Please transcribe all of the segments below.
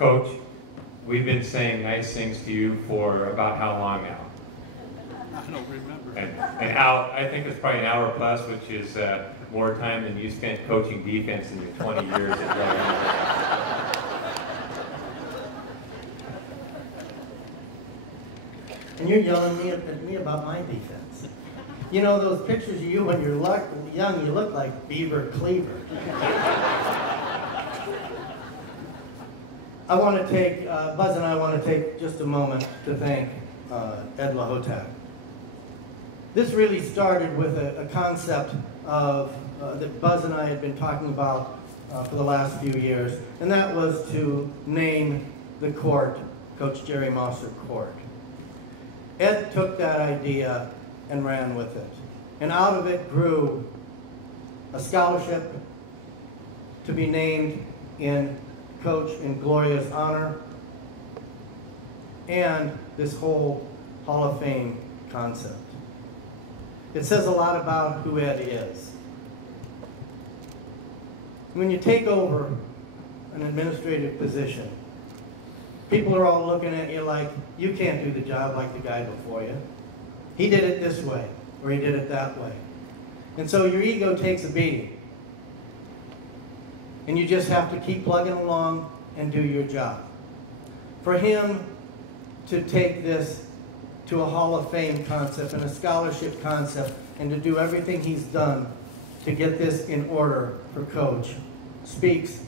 Coach, we've been saying nice things to you for about how long now? I don't remember. An hour, I think it's probably an hour plus, which is more time than you spent coaching defense in your 20 years at Bellevue. And you're yelling at me about my defense. You know, those pictures of you when you're young, you look like Beaver Cleaver. I want to take, Buzz and I want to take just a moment to thank Ed Lahotak. This really started with a concept of that Buzz and I had been talking about for the last few years, and that was to name the court Coach Jerry Mosser Court. Ed took that idea and ran with it, and out of it grew a scholarship to be named in Coach in Gloria's honor, and this whole Hall of Fame concept. It says a lot about who Ed is. When you take over an administrative position, people are all looking at you like, you can't do the job like the guy before you. He did it this way, or he did it that way. And so your ego takes a beating. And you just have to keep plugging along and do your job. For him to take this to a Hall of Fame concept and a scholarship concept, and to do everything he's done to get this in order for Coach, speaks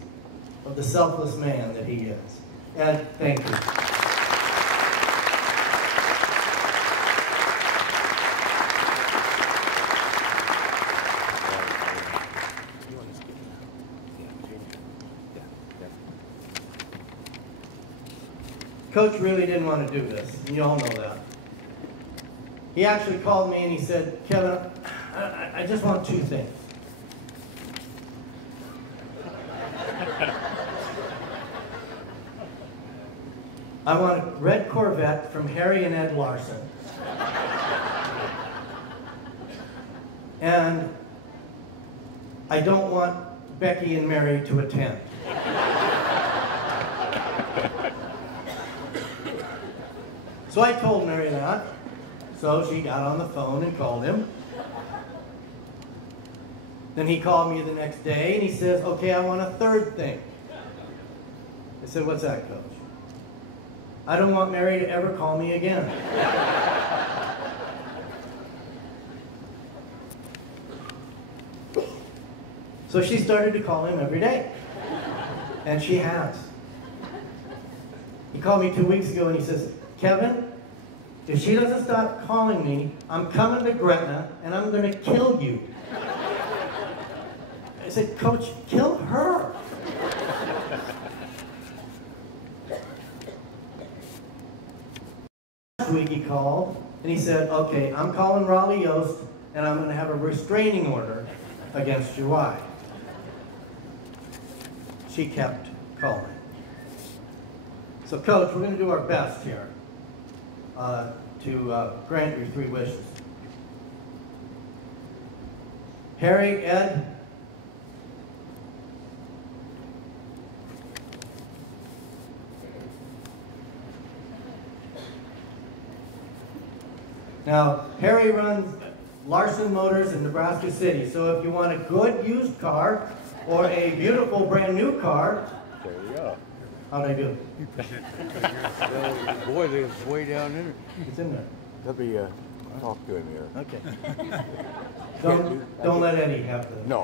of the selfless man that he is. Ed, thank you. Coach really didn't want to do this, and you all know that. He actually called me and he said, Kevin, I just want two things. I want a red Corvette from Harry and Ed Larson. And I don't want Becky and Mary to attend. So I told Mary that. So she got on the phone and called him. Then he called me the next day and he says, okay, I want a third thing. I said, what's that, Coach? I don't want Mary to ever call me again. So she started to call him every day. And she has. He called me 2 weeks ago and he says, Kevin, if she doesn't stop calling me, I'm coming to Gretna and I'm going to kill you. I said, Coach, kill her. Last week he called and he said, okay, I'm calling Raleigh Yost and I'm going to have a restraining order against your wife. She kept calling. So, Coach, we're going to do our best here to grant your three wishes. Harry, Ed, now, Harry runs Larson Motors in Nebraska City, so if you want a good used car or a beautiful brand new car, there you go. how'd I do? Boy, it's way down there. It's in there. Let me talk to him here. Okay. Don't let Eddie have the... No.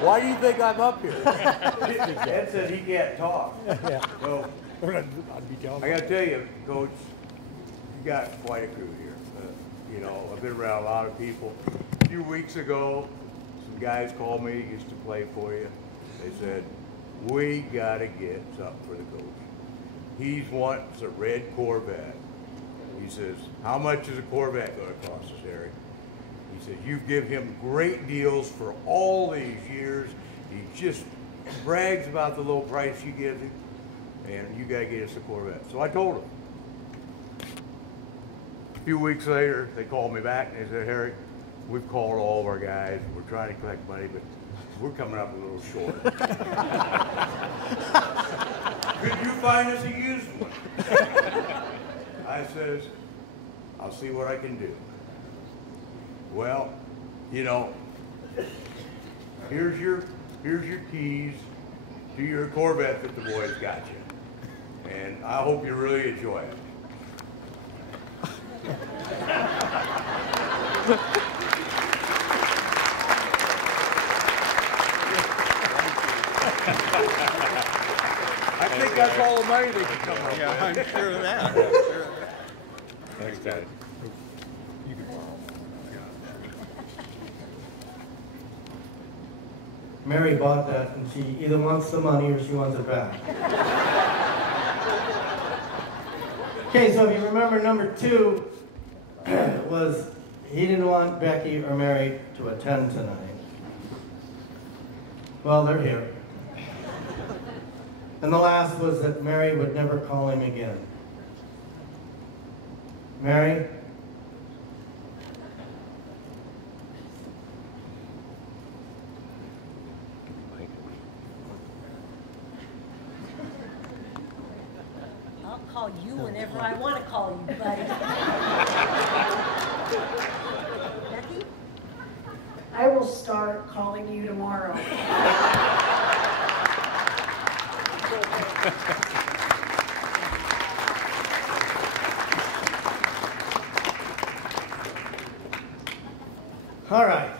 Why do you think I'm up here? Ed said he can't talk. Yeah. So, I got to tell you, Coach, you got quite a crew here. You know, I've been around a lot of people. A few weeks ago, some guys called me, used to play for you. They said, we got to get something for the coach. He wants a red Corvette. He says, how much is a Corvette going to cost us, Harry? He said, you give him great deals for all these years. He just brags about the low price you give him, and you got to get us a Corvette. So I told him. A few weeks later, they called me back and they said, Harry, we've called all of our guys. We're trying to collect money, but we're coming up a little short. Good find us a used one. I says, I'll see what I can do. Well, you know, here's your keys to your Corvette that the boys got you. And I hope you really enjoy it. I think that's all the money they can come up with. Yeah, I'm sure of that. Sure of that. Thanks, Dad. You can borrow. Mary bought that, and she either wants the money or she wants it back. Okay, so if you remember, number 2 was he didn't want Becky or Mary to attend tonight. Well, they're here. And the last was that Mary would never call him again. Mary? I'll call you whenever I want to call you, buddy. Becky? I will start calling you tomorrow. All right.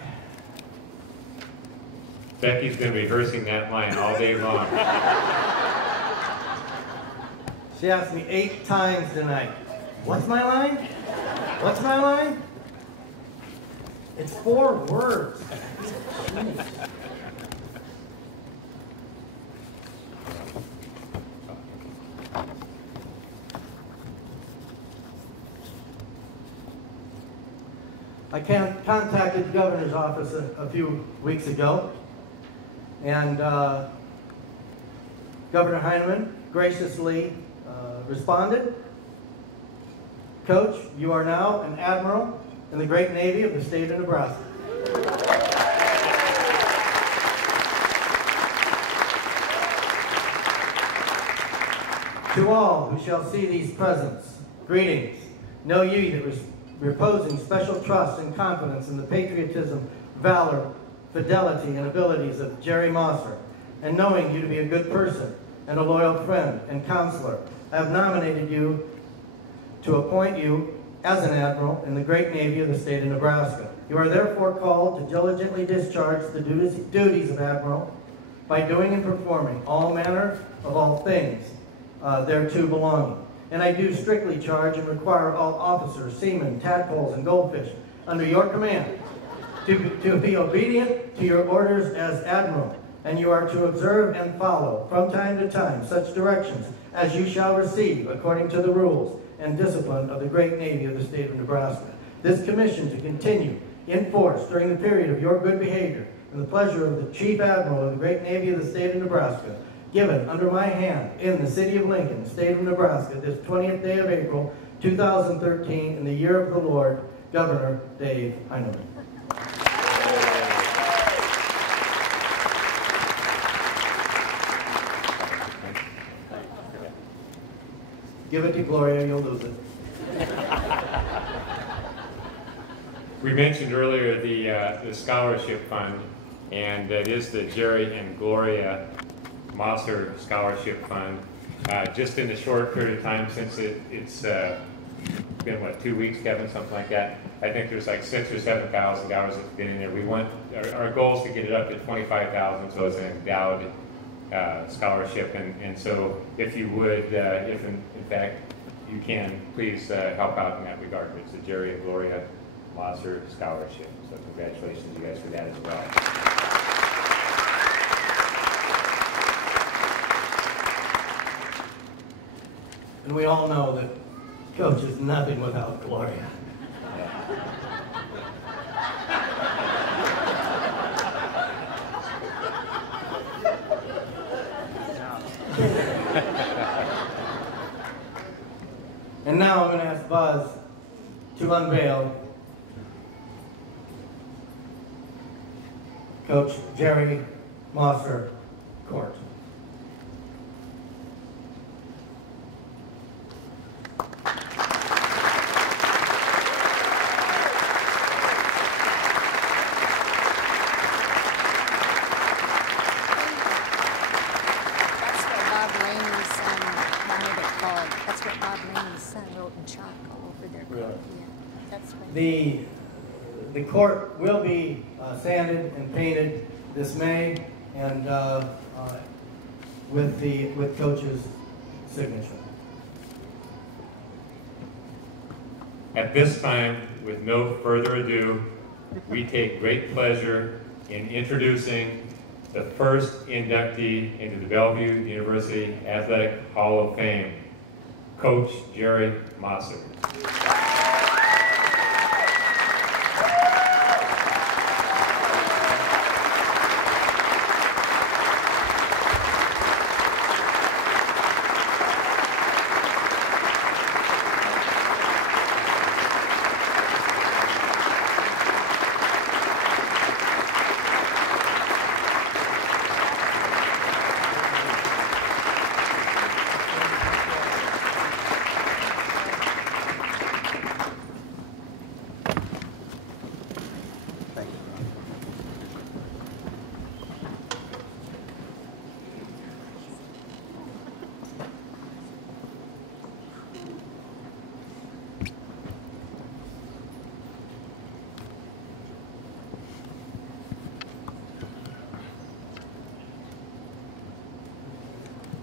Becky's been rehearsing that line all day long. She asked me 8 times tonight, what's my line? What's my line? It's 4 words. Jeez. I contacted the governor's office a few weeks ago, and Governor Heineman graciously responded. Coach, you are now an admiral in the great Navy of the state of Nebraska. To all who shall see these presents, greetings. Know ye that reposing special trust and confidence in the patriotism, valor, fidelity, and abilities of Jerry Mosser, and knowing you to be a good person and a loyal friend and counselor, I have nominated you to appoint you as an admiral in the great Navy of the state of Nebraska. You are therefore called to diligently discharge the duties of admiral by doing and performing all manner of all things thereto belonging. And I do strictly charge and require all officers, seamen, tadpoles, and goldfish under your command to be obedient to your orders as admiral, and you are to observe and follow from time to time such directions as you shall receive according to the rules and discipline of the great Navy of the state of Nebraska. This commission to continue in force during the period of your good behavior and the pleasure of the Chief Admiral of the great Navy of the state of Nebraska, given under my hand in the city of Lincoln, state of Nebraska, this 20th day of April, 2013, in the year of the Lord, Governor Dave Heineman. Give it to Gloria, you'll lose it. We mentioned earlier the scholarship fund, and it is the Jerry and Gloria Mosser Scholarship Fund. Just in the short period of time since it's been, what, 2 weeks, Kevin, something like that. I think there's like 6,000 or 7,000 dollars that's been in there. We want, our goal is to get it up to 25,000, so it's an endowed scholarship. And so if you would, if in fact you can, please help out in that regard. It's the Jerry and Gloria Mosser Scholarship. So congratulations to you guys for that as well. And we all know that Coach is nothing without Gloria. And now I'm going to ask Buzz to unveil Coach Jerry Mosser Court. That's what Bob Laney's son wanted it called. That's what Bob Laney's son wrote in chalk all over their coat. Yeah, that's what. The court will be sanded and painted this May, and with Coach's signature. At this time, with no further ado, we take great pleasure in introducing the first inductee into the Bellevue University Athletic Hall of Fame, Coach Jerry Mosser.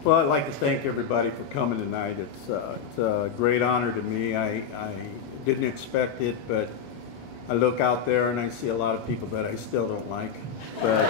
Well, I'd like to thank everybody for coming tonight. It's a great honor to me. I didn't expect it, but I look out there and I see a lot of people that I still don't like. But